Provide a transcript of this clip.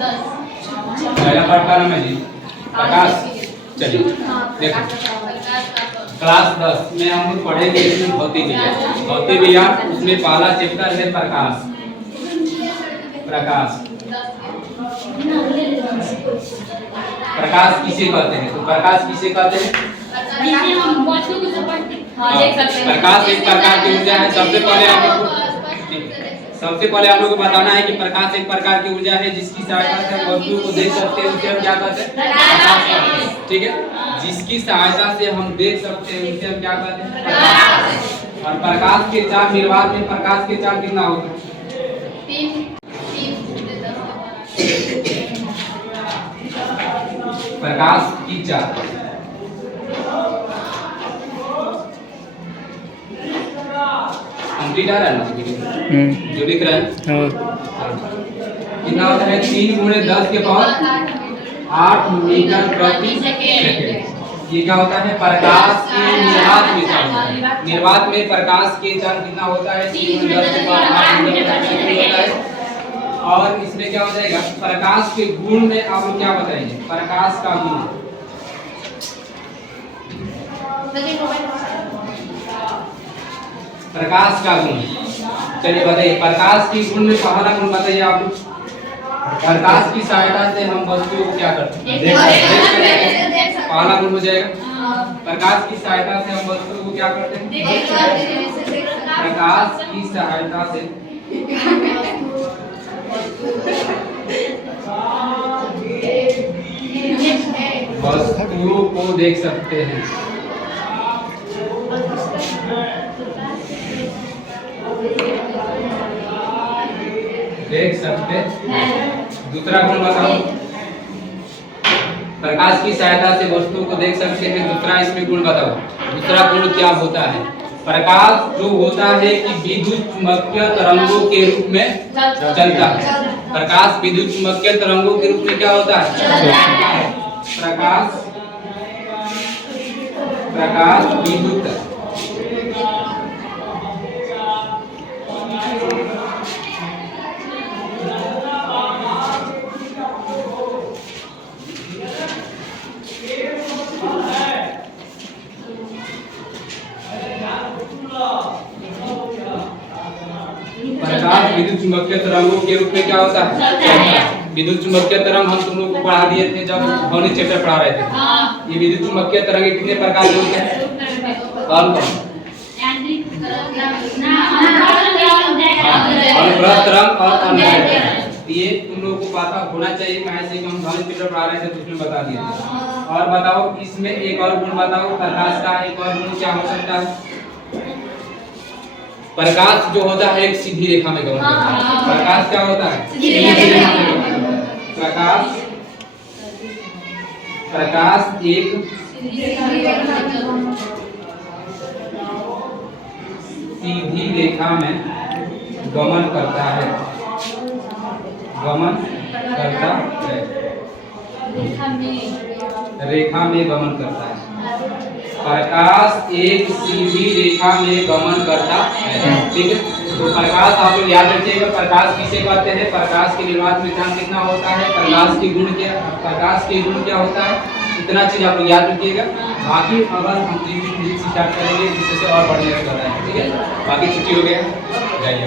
पहला पार्ट का नाम है जी प्रकाश। चलिए देखो क्लास 10 में हम लोग पढ़ेंगे इसमें भौतिक विज्ञान। भौतिक विज्ञान उसमें पहला चैप्टर है प्रकाश। प्रकाश प्रकाश किसे कहते हैं? तो प्रकाश किसे कहते हैं? प्रकाश एक प्रकार की ऊर्जा है। सबसे पहले आप लोग को बताना है कि प्रकाश एक प्रकार की ऊर्जा है जिसकी सहायता से हम वस्तु को देख सकते हैं, उसे हम क्या कहते हैं? प्रकाश। ठीक है, जिसकी सहायता से हम देख सकते हैं उसे हम क्या कहते हैं? प्रकाश। और प्रकाश के चार निर्वात में प्रकाश के चार कितना होता है? प्रकाश की चार कंप्लीट आ रहा है ना जो लिख रहे हैं? कितना होता है? 3 × 10 के पावर 8 मीटर प्रति सेकंड। ये क्या होता है? प्रकाश के निर्वात में चार। निर्वात में प्रकाश के चार कितना होता है? 3 × 10 के पावर 8 मीटर प्रति सेकंड होता है। और इसमें क्या हो जाएगा? प्रकाश के गुण में आप लोग क्या बताएंगे? प्रकाश का गुण प्रकाश का गुण चलिए बताइए। प्रकाश की गुण में पहला गुण बताइए आप लोग। प्रकाश की सहायता से हम वस्तुओं को क्या करते हैं? पहला गुण हो जाएगा। प्रकाश की सहायता से हम वस्तुओं को क्या करते हैं? प्रकाश की सहायता से वस्तुओं को देख सकते हैं। देख सकते हैं। दूसरा गुण बताओ। प्रकाश की सहायता से वस्तुओं को देख सकते हैं। दूसरा इसमें गुण बताओ। दूसरा गुण क्या होता है? प्रकाश जो होता है कि विद्युत चुम्बकीय तरंगों के रूप में चलता है। प्रकाश विद्युत चुम्बकीय तरंगों के रूप में क्या होता है? प्रकाश विद्युत विद्युत चुम्बकीय तरंगों के रूप में क्या होता है? विद्युत चुम्बकीय तरंग हम तुम लोग को पढ़ा दिए थे जब गणित चैप्टर पढ़ा रहे थे। ये विद्युत चुम्बकीय तरंग कितने प्रकार के होते हैं? कौन कौन? अनुप्रस्थ तरंग और अनुदैर्ध्य तरंग। ये तुम लोगों को पता होना चाहिए। मैं ऐसे हम गणित चैप्टर पढ़ा रहे थे तो उसमें बता दिए थे। और बताओ इसमें एक और गुण बताओ। प्रकाश का एक और गुण क्या हो सकता है? प्रकाश जो होता है एक सीधी रेखा में गमन करता है। प्रकाश क्या होता है? प्रकाश एक सीधी रेखा में गमन करता है। गमन करता है। रेखा में गमन करता है। प्रकाश एक सीधी रेखा में गमन करता है। ठीक है, तो प्रकाश आप लोग याद रखिएगा। प्रकाश किसे कहते हैं? प्रकाश के निर्वात में चांद कितना होता है? प्रकाश के गुण क्या होता है? इतना चीज आप लोग याद रखिएगा। बाकी अगर हम फिजिक्स स्टार्ट करेंगे जिससे और बढ़िया कर रहे हैं। ठीक है, बाकी छुट्टी हो गया, जाइए।